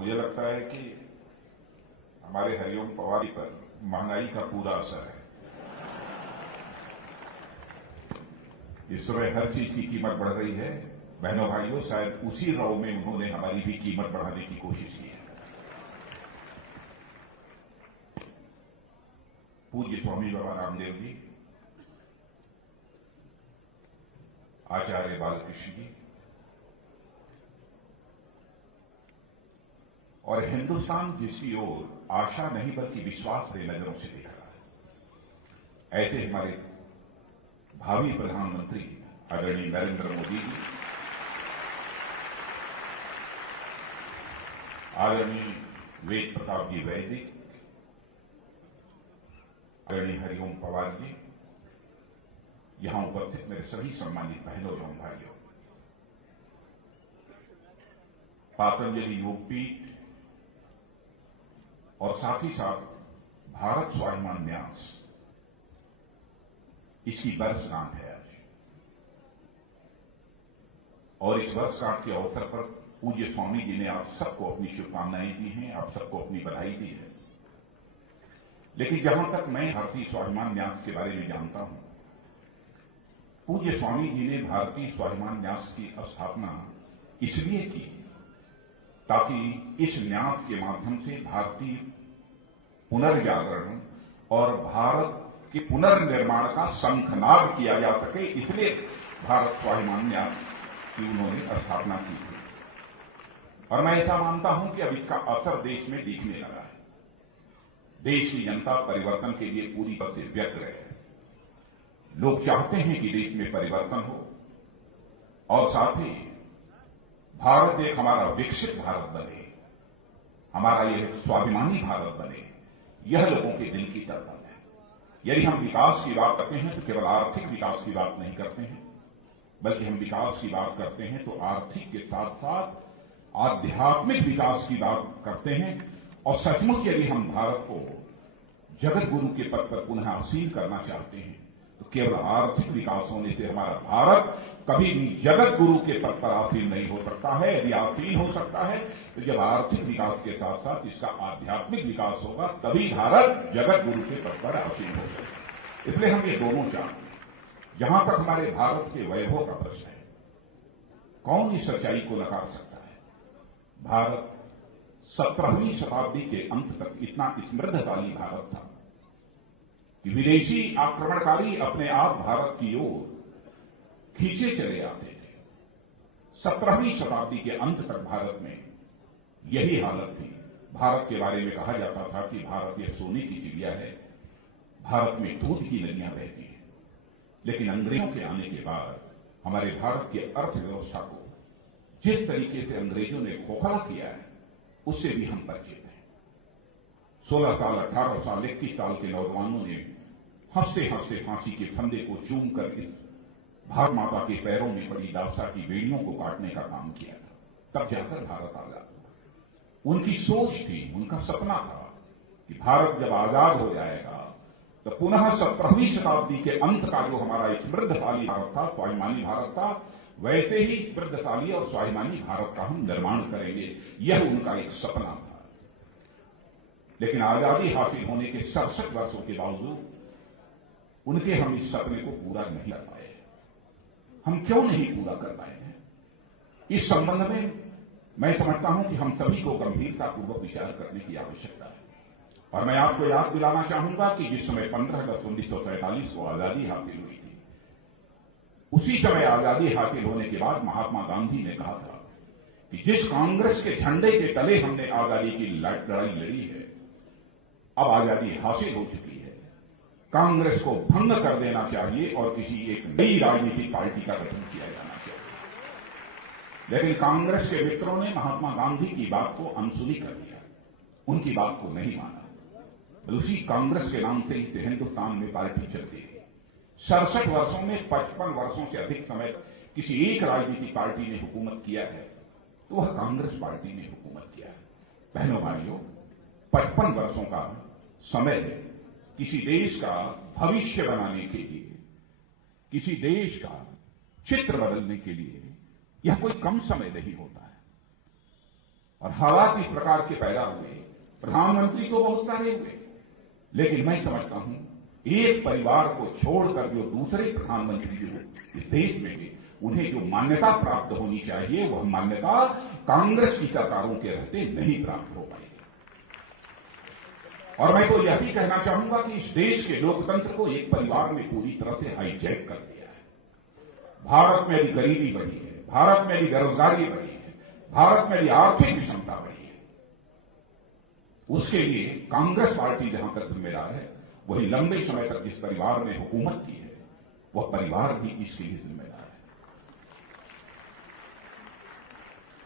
मुझे लगता है कि हमारे हरिओम पवार पर महंगाई का पूरा असर है। इस समय हर चीज की कीमत बढ़ रही है। बहनों भाइयों, शायद उसी रौ में उन्होंने हमारी भी कीमत बढ़ाने की कोशिश की है। पूज्य स्वामी बाबा रामदेव जी, आचार्य बालकृष्ण जी और हिंदुस्तान जिसकी ओर आशा नहीं बल्कि विश्वास से नजरों से देख रहा है, ऐसे हमारे भावी प्रधानमंत्री आदरणीय नरेंद्र मोदी जी, आदरणीय वेद प्रताप जी वैदिक, आदरणीय हरिओम पवार जी, यहां उपस्थित मेरे सभी सम्मानित बहनों एवं भाइयों, पातंजलि योगपीठ और साथ ही साथ भारत स्वाभिमान न्यास, इसकी वर्षगांठ है आज। और इस वर्षगांठ के अवसर पर पूज्य स्वामी जी ने आप सबको अपनी शुभकामनाएं दी हैं, आप सबको अपनी बधाई दी है। लेकिन जहां तक मैं भारतीय स्वाभिमान न्यास के बारे में जानता हूं, पूज्य स्वामी जी ने भारतीय स्वाभिमान न्यास की स्थापना इसलिए की ताकि इस न्यास के माध्यम से भारतीय पुनर्जागरण और भारत के पुनर्निर्माण का शंखनाद किया जा सके, इसलिए भारत स्वाभिमान न्यास की उन्होंने स्थापना की थी। और मैं ऐसा मानता हूं कि अब इसका असर देश में दिखने लगा है। देश की जनता परिवर्तन के लिए पूरी तरह से व्यग्र है। लोग चाहते हैं कि देश में परिवर्तन हो और साथ ही भारत एक हमारा विकसित भारत बने, हमारा यह स्वाभिमानी भारत बने, यह लोगों के दिल की तड़पन है। यदि हम विकास की बात करते हैं तो केवल आर्थिक विकास की बात नहीं करते हैं, बल्कि हम विकास की बात करते हैं तो आर्थिक के साथ साथ आध्यात्मिक विकास की बात करते हैं। और सचमुच यदि हम भारत को जगत गुरु के पद पर पुनः आसीन करना चाहते हैं तो केवल आर्थिक विकास होने से हमारा भारत कभी भी जगत गुरु के पद पर आसीन नहीं हो सकता है। यदि आसीन हो सकता है तो जब आर्थिक विकास के साथ साथ इसका आध्यात्मिक विकास होगा, तभी भारत जगत गुरु के पद पर आसीन हो सकता है। इसलिए हम ये दोनों चाहते हैं। जहां तक हमारे भारत के वैभव का प्रश्न है, कौन इस सच्चाई को नकार सकता है? भारत 17वीं शताब्दी के अंत तक इतना समृद्धशाली भारत था कि विदेशी आक्रमणकारी अपने आप भारत की ओर खींचे चले आते थे। 17वीं शताब्दी के अंत तक भारत में यही हालत थी। भारत के बारे में कहा जाता था कि भारत यह सोने की चिड़िया है, भारत में दूध की नदियां बहती हैं। लेकिन अंग्रेजों के आने के बाद हमारे भारत की अर्थव्यवस्था को जिस तरीके से अंग्रेजों ने खोखला किया है, उससे भी हम परिचित हैं। 16 साल, 18 साल, 21 साल के नौजवानों ने हंसते हंसते फांसी के फंदे को चूम कर इस भारत माता के पैरों में पड़ी दास्ता की बेड़ियों को काटने का काम किया था। तब जाकर भारत आजाद हुआ। उनकी सोच थी, उनका सपना था कि भारत जब आजाद हो जाएगा तो पुनः 17वीं शताब्दी के अंत का जो हमारा समृद्धशाली भारत था, स्वाभिमानी भारत था, वैसे ही समृद्धशाली और स्वाभिमानी भारत का हम निर्माण करेंगे। यह उनका एक सपना था। लेकिन आजादी हासिल होने के 67 वर्षों के बावजूद उनके हम इस सपने को पूरा नहीं कर पाए। हम क्यों नहीं पूरा कर पाए हैं? इस संबंध में मैं समझता हूं कि हम सभी को गंभीरतापूर्वक विचार करने की आवश्यकता है। और मैं आपको याद दिलाना चाहूंगा कि जिस समय 15 अगस्त 1947 को आजादी हासिल हुई थी, उसी समय आजादी हासिल होने के बाद महात्मा गांधी ने कहा था कि जिस कांग्रेस के झंडे के तले हमने आजादी की लड़ाई लड़ी है, अब आजादी हासिल हो चुकी है। कांग्रेस को भंग कर देना चाहिए और किसी एक नई राजनीतिक पार्टी का गठन किया जाना चाहिए। लेकिन कांग्रेस के मित्रों ने महात्मा गांधी की बात को अनसुनी कर दिया, उनकी बात को नहीं माना। उसी कांग्रेस के नाम से ही हिंदुस्तान में पार्टी चलती है। 67 वर्षों में 55 वर्षों से अधिक समय किसी एक राजनीतिक पार्टी ने हुकूमत किया है तो वह कांग्रेस पार्टी ने हुकूमत किया है। बहनों भाइयों, 55 वर्षों का समय किसी देश का भविष्य बनाने के लिए, किसी देश का चित्र बदलने के लिए यह कोई कम समय नहीं होता है। और हालात इस प्रकार के पैदा हुए, प्रधानमंत्री तो बहुत सारे हुए, लेकिन मैं समझता हूं एक परिवार को छोड़कर जो दूसरे प्रधानमंत्री जो इस देश में हुए, उन्हें जो मान्यता प्राप्त होनी चाहिए वह मान्यता कांग्रेस की सरकारों के रहते नहीं प्राप्त हो पाई। और मैं तो यह भी कहना चाहूंगा कि इस देश के लोकतंत्र को एक परिवार ने पूरी तरह से हाईजैक कर दिया है। भारत में अभी गरीबी बढ़ी है, भारत में अभी बेरोजगारी बढ़ी है, भारत में अभी आर्थिक विषमता बढ़ी है। उसके लिए कांग्रेस पार्टी जहां तक जिम्मेदार है, वही लंबे समय तक जिस परिवार ने हुकूमत की है वह परिवार भी इसके लिए जिम्मेदार है।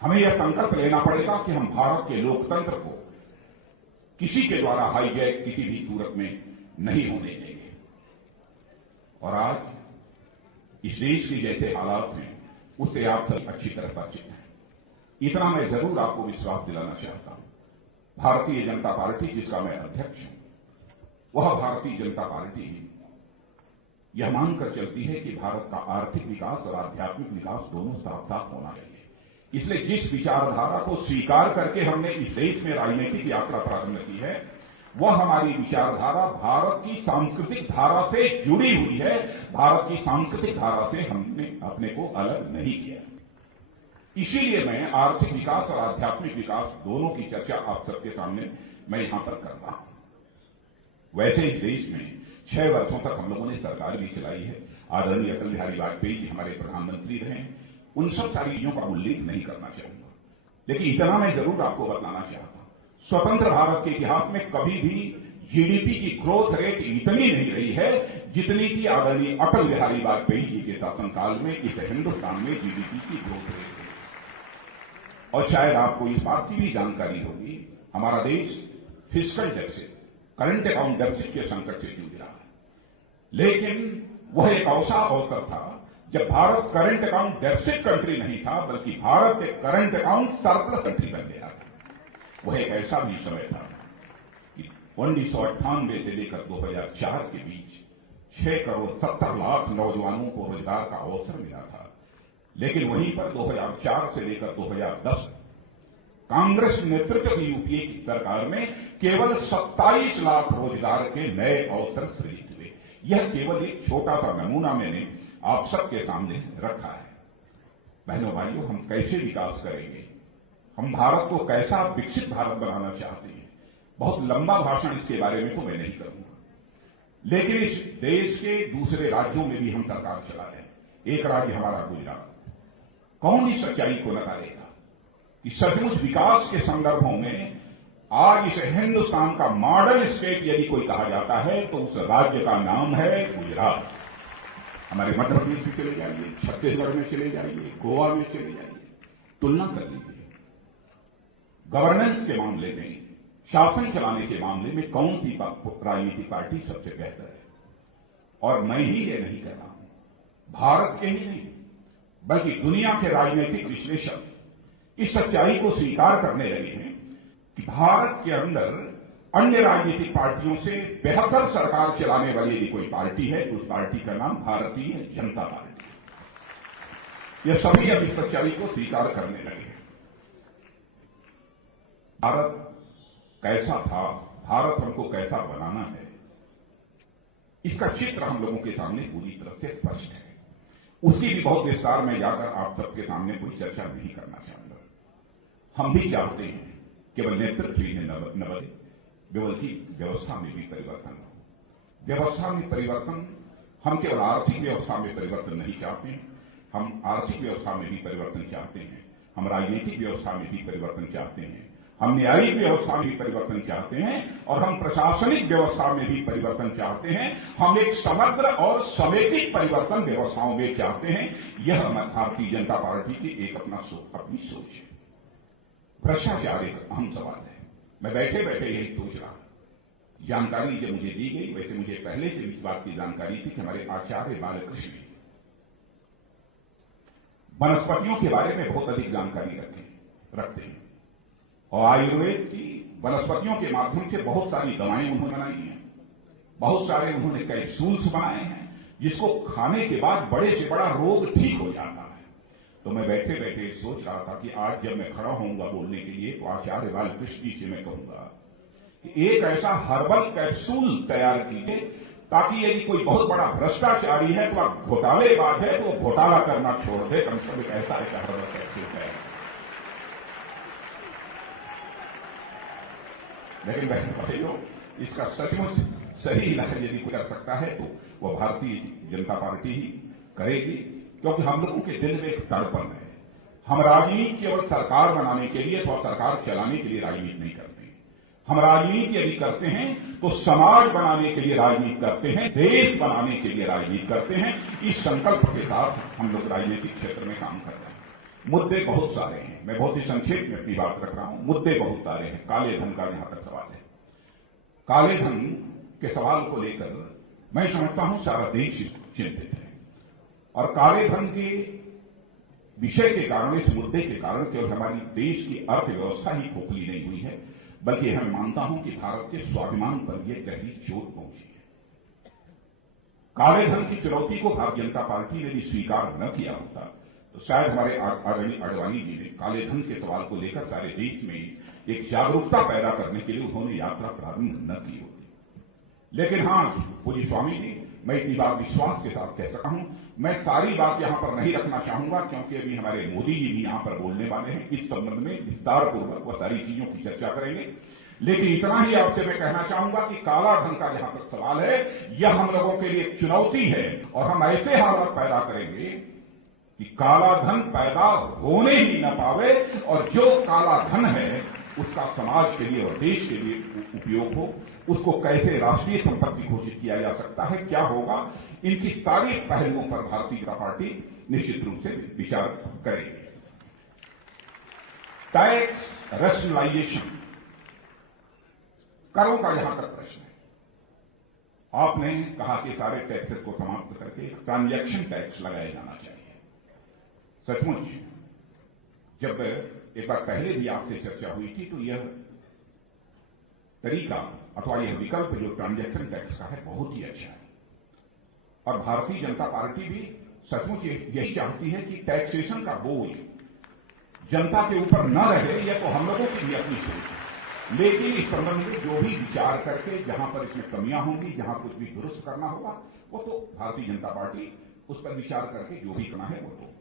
हमें यह संकल्प लेना पड़ेगा कि हम भारत के लोकतंत्र को किसी के द्वारा हाईजैक किसी भी सूरत में नहीं होने देंगे। और आज इस देश के जैसे हालात हैं उससे आप सभी अच्छी तरह परिचित हैं। इतना मैं जरूर आपको विश्वास दिलाना चाहता हूं, भारतीय जनता पार्टी जिसका मैं अध्यक्ष हूं, वह भारतीय जनता पार्टी यह मानकर चलती है कि भारत का आर्थिक विकास और आध्यात्मिक विकास दोनों साथ साथ होना चाहिए। इसलिए जिस विचारधारा को स्वीकार करके हमने इस देश में राजनीतिक यात्रा प्रारंभ की है, वह हमारी विचारधारा भारत की सांस्कृतिक धारा से जुड़ी हुई है। भारत की सांस्कृतिक धारा से हमने अपने को अलग नहीं किया। इसीलिए मैं आर्थिक विकास और आध्यात्मिक विकास दोनों की चर्चा आप सबके सामने मैं यहां पर कर रहा हूं। वैसे इस देश में 6 वर्षों तक हम लोगों ने सरकार भी चलाई है। आदरणीय अटल बिहारी वाजपेयी जी हमारे प्रधानमंत्री रहे। उन सब सारी चीजों का उल्लेख नहीं करना चाहूंगा, लेकिन इतना मैं जरूर आपको बताना चाहता हूं, स्वतंत्र भारत के इतिहास में कभी भी जीडीपी की ग्रोथ रेट इतनी नहीं रही है जितनी कि आदरणीय अटल बिहारी वाजपेयी जी के शासनकाल में इस हिंदुस्तान में जीडीपी की ग्रोथ रेट है। और शायद आपको इस बात की भी जानकारी होगी, हमारा देश fiscal deficit, current account deficit के संकट से जूझ रहा है, लेकिन वह एक ऐसा अवसर था जब Bharat current account deficit country नहीं था, बल्कि भारत एक करंट अकाउंट सरप्लस कंट्री बन गया था। वह एक ऐसा भी समय था कि 1998 से लेकर 2004 के बीच 6 करोड़ 70 लाख नौजवानों को रोजगार का अवसर मिला था। लेकिन वहीं पर 2004 से लेकर 2010 कांग्रेस नेतृत्व की यूपीए की सरकार में केवल 27 लाख रोजगार के नए अवसर सृजित हुए। यह केवल एक छोटा सा नमूना मैंने आप सबके सामने रखा है। बहनों भाइयों, हम कैसे विकास करेंगे, हम भारत को कैसा विकसित भारत बनाना चाहते हैं, बहुत लंबा भाषण इसके बारे में तो मैं नहीं करूंगा, लेकिन इस देश के दूसरे राज्यों में भी हम सरकार चला रहे हैं। एक राज्य हमारा गुजरात, कौन इस सच्चाई को नकारेगा कि सचमुच विकास के संदर्भों में आज इस हिंदुस्तान का मॉडल स्टेट यदि कोई कहा जाता है तो उस राज्य का नाम है गुजरात। हमारे मध्य प्रदेश में चले जाइए, छत्तीसगढ़ में चले जाइए, गोवा में चले जाइए, तुलना कर लीजिए। गवर्नेंस के मामले में, शासन चलाने के मामले में कौन सी राजनीतिक पार्टी सबसे बेहतर है। और मैं ही ये नहीं कह रहा हूं, भारत के ही नहीं बल्कि दुनिया के राजनीतिक विश्लेषक इस सच्चाई को स्वीकार करने लगे हैं कि भारत के अंदर अन्य राजनीतिक पार्टियों से बेहतर सरकार चलाने वाली यदि कोई पार्टी है तो उस पार्टी का नाम भारतीय जनता पार्टी है। यह सभी अब इस सच्चाई को स्वीकार करने लगे हैं। भारत कैसा था, भारत हमको कैसा बनाना है, इसका चित्र हम लोगों के सामने पूरी तरह से स्पष्ट है। उसकी भी बहुत विस्तार में जाकर आप सबके सामने कोई चर्चा नहीं करना चाहूंगा। हम भी चाहते हैं केवल नेतृत्व ही न बदले, बल्कि व्यवस्था में भी परिवर्तन हो। व्यवस्था में परिवर्तन, हम केवल आर्थिक व्यवस्था में परिवर्तन नहीं चाहते हैं, हम आर्थिक व्यवस्था में भी परिवर्तन चाहते हैं, हम राजनीतिक व्यवस्था में भी परिवर्तन चाहते हैं, हम न्यायिक व्यवस्था में भी परिवर्तन चाहते हैं और हम प्रशासनिक व्यवस्था में भी परिवर्तन चाहते हैं। हम एक समग्र और समेकित परिवर्तन व्यवस्थाओं में चाहते हैं। यह भारतीय जनता पार्टी की एक अपनी सोच है। भ्रष्टाचार एक अहम सवाल है। मैं बैठे बैठे यही सोच रहा, जानकारी जब मुझे दी गई, वैसे मुझे पहले से इस बात की जानकारी थी कि हमारे आचार्य बालकृष्ण वनस्पतियों के बारे में बहुत अधिक जानकारी रखते हैं और आयुर्वेद की वनस्पतियों के माध्यम से बहुत सारी दवाएं उन्होंने बनाई हैं, बहुत सारे उन्होंने कैप्सूल्स बनाए हैं जिसको खाने के बाद बड़े से बड़ा रोग ठीक हो जाता है। तो मैं बैठे बैठे सोच रहा था कि आज जब मैं खड़ा होऊंगा बोलने के लिए तो आचार्य बालकृष्ण जी से मैं कहूंगा कि एक ऐसा हर्बल कैप्सूल तैयार कीजिए ताकि यदि कोई बहुत बड़ा भ्रष्टाचारी है तो आप घोटालेबाज है तो घोटाला करना छोड़ दे, कम से कम एक ऐसा हर्बल कैप्सूल तैयार। लेकिन भाइयों, इसका सचमुच सही इलाज यदि कोई कर सकता है तो वह भारतीय जनता पार्टी ही करेगी, क्योंकि हम लोगों के दिल में एक तड़पन है। हम राजनीति केवल सरकार बनाने के लिए अथवा सरकार चलाने के लिए राजनीति नहीं करते। हम राजनीति यदि करते हैं तो समाज बनाने के लिए राजनीति करते हैं, देश बनाने के लिए राजनीति करते हैं। इस संकल्प के साथ हम लोग राजनीतिक क्षेत्र में काम कर रहे हैं। मुद्दे बहुत सारे हैं, मैं बहुत ही संक्षेप में अपनी बात रख रहा हूं। मुद्दे बहुत सारे हैं। काले धन का यहां तक सवाल है। काले धन के सवाल को लेकर मैं समझता हूं सारा देश चिंतित है, और काले धन के विषय के कारण, इस मुद्दे के कारण केवल हमारी देश की अर्थव्यवस्था ही खोखली नहीं हुई है, बल्कि मैं मानता हूं कि भारत के स्वाभिमान पर यह गहरी चोट पहुंची है। काले धन की चुनौती को भारतीय जनता पार्टी ने भी स्वीकार न किया होता तो शायद हमारे आदरणीय अडवाणी जी ने काले धन के सवाल को लेकर सारे देश में एक जागरूकता पैदा करने के लिए उन्होंने यात्रा प्रारंभ न की होती। लेकिन हां, पूज्य स्वामी जी, मैं इतनी बात विश्वास के साथ कह सकता हूं। मैं सारी बात यहां पर नहीं रखना चाहूंगा, क्योंकि अभी हमारे मोदी जी भी यहां पर बोलने वाले हैं। इस संबंध में विस्तार पूर्वक वह सारी चीजों की चर्चा करेंगे। लेकिन इतना ही आपसे मैं कहना चाहूंगा कि काला धन का जहां तक सवाल है, यह हम लोगों के लिए एक चुनौती है, और हम ऐसे हालात पैदा करेंगे कि काला धन पैदा होने ही न पावे, और जो काला धन है उसका समाज के लिए और देश के लिए उपयोग हो। उसको कैसे राष्ट्रीय संपत्ति घोषित किया जा सकता है, क्या होगा, इनकी सारी पहलुओं पर भारतीय जनता पार्टी निश्चित रूप से विचार करेगी। टैक्स रैशनलाइजेशन, करों का यहां तक प्रश्न है। आपने कहा कि सारे टैक्सेस को समाप्त करके ट्रांजैक्शन टैक्स लगाया जाना चाहिए। सचमुच जब एक बार पहले भी आपसे चर्चा हुई थी तो यह तरीका अथवा यह विकल्प जो ट्रांजैक्शन टैक्स का है बहुत ही अच्छा है, और भारतीय जनता पार्टी भी सचमुच यही चाहती है कि टैक्सेशन का बोझ जनता के ऊपर न रहे। यह तो हम लोगों की भी अपनी सोच है, लेकिन इस संबंध में जो भी विचार करके जहां पर इसमें कमियां होंगी, जहां कुछ भी दुरुस्त करना होगा, वो तो भारतीय जनता पार्टी उस पर विचार करके जो भी करना है वो तो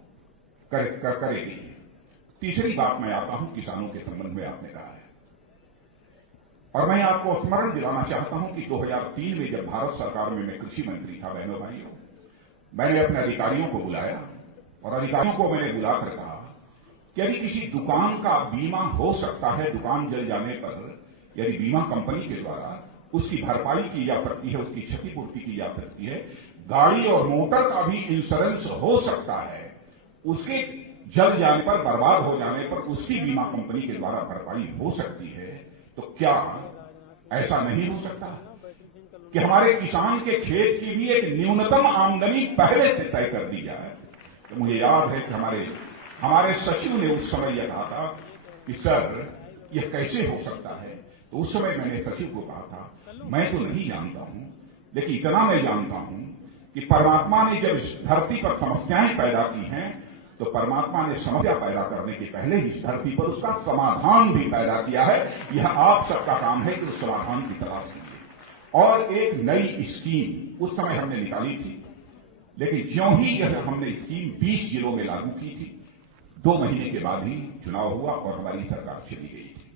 करेगी। तीसरी बात मैं आता हूं किसानों के संबंध में। आपने कहा है, और मैं आपको स्मरण दिलाना चाहता हूं कि 2003 में जब भारत सरकार में मैं कृषि मंत्री था, बहनों भाइयों, मैंने अपने अधिकारियों को बुलाया और अधिकारियों को मैंने बुलाकर कहा कि यदि किसी दुकान का बीमा हो सकता है, दुकान जल जाने पर यदि बीमा कंपनी के द्वारा उसकी भरपाई की जा सकती है, उसकी क्षतिपूर्ति की जा सकती है, गाड़ी और मोटर का भी इंश्योरेंस हो सकता है, उसके जल जाने पर, बर्बाद हो जाने पर उसकी बीमा कंपनी के द्वारा भरपाई हो सकती है, तो क्या ऐसा नहीं हो सकता कि हमारे किसान के खेत की भी एक न्यूनतम आमदनी पहले से तय कर दी जाए? तो मुझे याद है कि हमारे सचिव ने उस समय यह कहा था कि सर यह कैसे हो सकता है। तो उस समय मैंने सचिव को कहा था, मैं तो नहीं जानता हूं, लेकिन इतना मैं जानता हूं कि परमात्मा ने जब इस धरती पर समस्याएं पैदा की हैं तो परमात्मा ने समस्या पैदा करने के पहले ही इस धरती पर उसका समाधान भी पैदा किया है। यह आप सबका काम है कि उस समाधान की तलाश कीजिए। और एक नई स्कीम उस समय हमने निकाली थी, लेकिन ज्यों ही यह हमने स्कीम 20 जिलों में लागू की थी, 2 महीने के बाद ही चुनाव हुआ और हमारी सरकार चली गई थी।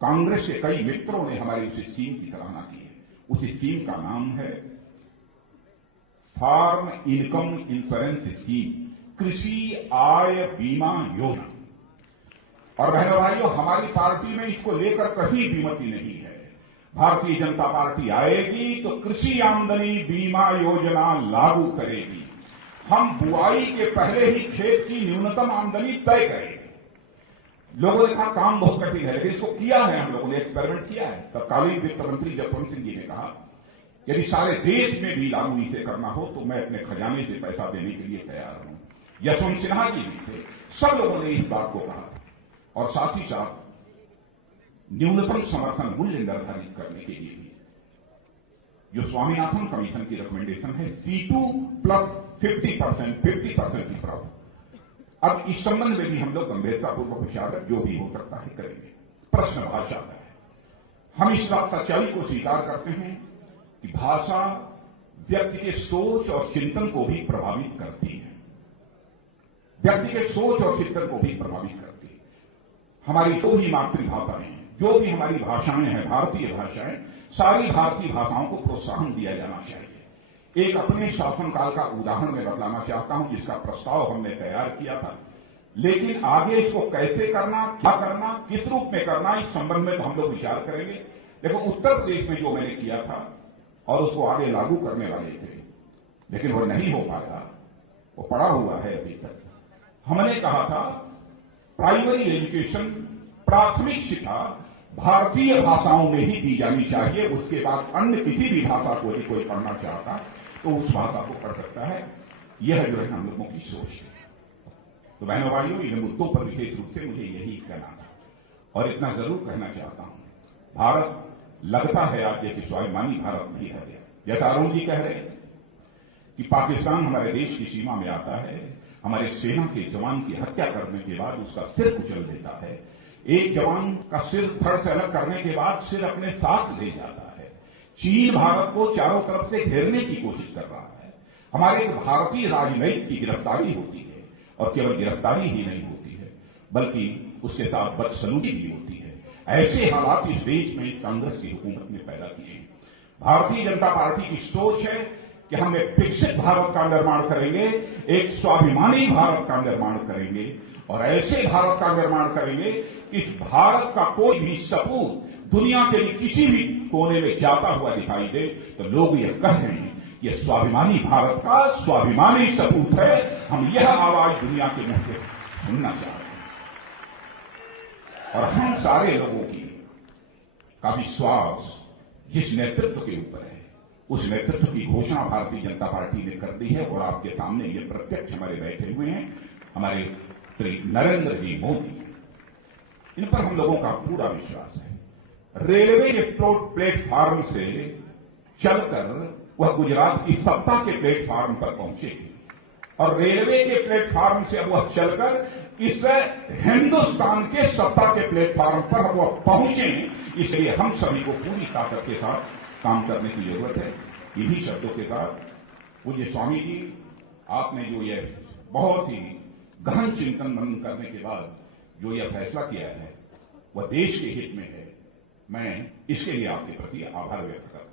कांग्रेस के कई मित्रों ने हमारी उस स्कीम की सराहना की है। उस स्कीम का नाम है फार्म इनकम इंश्योरेंस स्कीम, कृषि आय बीमा योजना। और बहनों भाइयों, हमारी पार्टी में इसको लेकर कहीं विमति नहीं है। भारतीय जनता पार्टी आएगी तो कृषि आमदनी बीमा योजना लागू करेगी। हम बुआई के पहले ही खेत की न्यूनतम आमदनी तय करेंगे। लोगों ने कहा काम बहुत कठिन है, लेकिन इसको किया है, हम लोगों ने एक्सपेरिमेंट किया है। तत्कालीन वित्त मंत्री जसवंत सिंह जी ने कहा यदि सारे देश में भी लागू इसे करना हो तो मैं अपने खजाने से पैसा देने के लिए तैयार हूं। यशवंत सिन्हा जी भी थे, सब लोगों ने इस बात को कहा, और साथ ही साथ न्यूनतम समर्थन मूल्य निर्धारित करने के लिए भी जो स्वामीनाथन कमीशन की रिकमेंडेशन है, C2 प्लस 50% की प्रॉफिट, अब इस संबंध में भी हम लोग गंभीरतापूर्वक विचार जो भी हो सकता है करेंगे। प्रश्न भाषा का है। हम इस बात सच्चाई को स्वीकार करते हैं कि भाषा व्यक्ति के सोच और चिंतन को भी प्रभावित करती है। व्यक्ति के सोच और चिंतन को भी प्रभावित करती है। हमारी जो भी मातृभाषाएं हैं, जो भी हमारी भाषाएं हैं, भारतीय भाषाएं, सारी भारतीय भाषाओं को प्रोत्साहन दिया जाना चाहिए। एक अपने शासनकाल का उदाहरण मैं बतलाना चाहता हूं, जिसका प्रस्ताव हमने तैयार किया था, लेकिन आगे इसको कैसे करना, क्या करना, किस रूप में करना, इस संबंध में तो हम लोग विचार करेंगे। देखो, उत्तर प्रदेश में जो मैंने किया था और उसको आगे लागू करने वाले थे, लेकिन वो नहीं हो पाया, वो पड़ा हुआ है अभी तक। हमने कहा था प्राइमरी एजुकेशन, प्राथमिक शिक्षा भारतीय भाषाओं में ही दी जानी चाहिए। उसके बाद अन्य किसी भी भाषा को यदि कोई पढ़ना चाहता तो उस भाषा को पढ़ सकता है। यह जो है हम लोगों की सोच है। तो बहनों भाइयों, इन मुद्दों पर विशेष रूप से मुझे यही कहना था और इतना जरूर कहना चाहता हूं, भारत लगता है आज ये कि स्वाभिमानी भारत नहीं रह गया। जैसा अरुण जी कह रहे हैं कि पाकिस्तान हमारे देश की सीमा में आता है, हमारे सेना के जवान की हत्या करने के बाद उसका सिर कुचल देता है, एक जवान का सिर धड़ से अलग करने के बाद सिर अपने साथ ले जाता है, चीन भारत को चारों तरफ से घेरने की कोशिश कर रहा है, हमारे भारतीय राजनयिक की गिरफ्तारी होती है और केवल गिरफ्तारी ही नहीं होती है बल्कि उसके साथ बदसलूकी भी होती है। ऐसे हालात इस देश में इस कांग्रेस की हुकूमत ने पैदा किए हैं। भारतीय जनता पार्टी की सोच है कि हम एक विकसित भारत का निर्माण करेंगे, एक स्वाभिमानी भारत का निर्माण करेंगे और ऐसे भारत का निर्माण करेंगे इस भारत का कोई भी सपूत दुनिया के किसी भी कोने में जाता हुआ दिखाई दे तो लोग यह कह रहे हैं यह स्वाभिमानी भारत का स्वाभिमानी सपूत है। हम यह आवाज दुनिया के मुंह से सुनना चाह रहे हैं और हम सारे लोगों की का विश्वास जिस नेतृत्व के ऊपर है, उस नेतृत्व की घोषणा भारतीय जनता पार्टी ने कर दी है और आपके सामने ये प्रत्यक्ष हमारे बैठे हुए हैं हमारे श्री नरेंद्र जी मोदी। इन पर हम लोगों का पूरा विश्वास है। रेलवे के प्लेटफार्म से चलकर वह गुजरात की सत्ता के प्लेटफार्म पर पहुंचेगी और रेलवे के प्लेटफार्म से अब वह चलकर इस हिंदुस्तान के सत्ता के प्लेटफार्म पर वह पहुंचे। इसलिए हम सभी को पूरी ताकत के साथ काम करने की जरूरत है। इन्हीं शब्दों के साथ पूज्य स्वामी जी, आपने जो यह बहुत ही गहन चिंतन मनन करने के बाद जो यह फैसला किया है वह देश के हित में है। मैं इसके लिए आपके प्रति आभार व्यक्त करता हूं।